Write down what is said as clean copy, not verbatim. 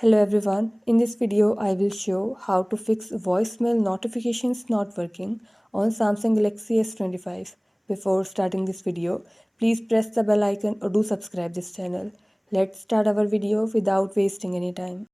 Hello everyone, in this video I will show how to fix voicemail notifications not working on Samsung Galaxy S25. Before starting this video, please press the bell icon or do subscribe this channel. Let's start our video without wasting any time.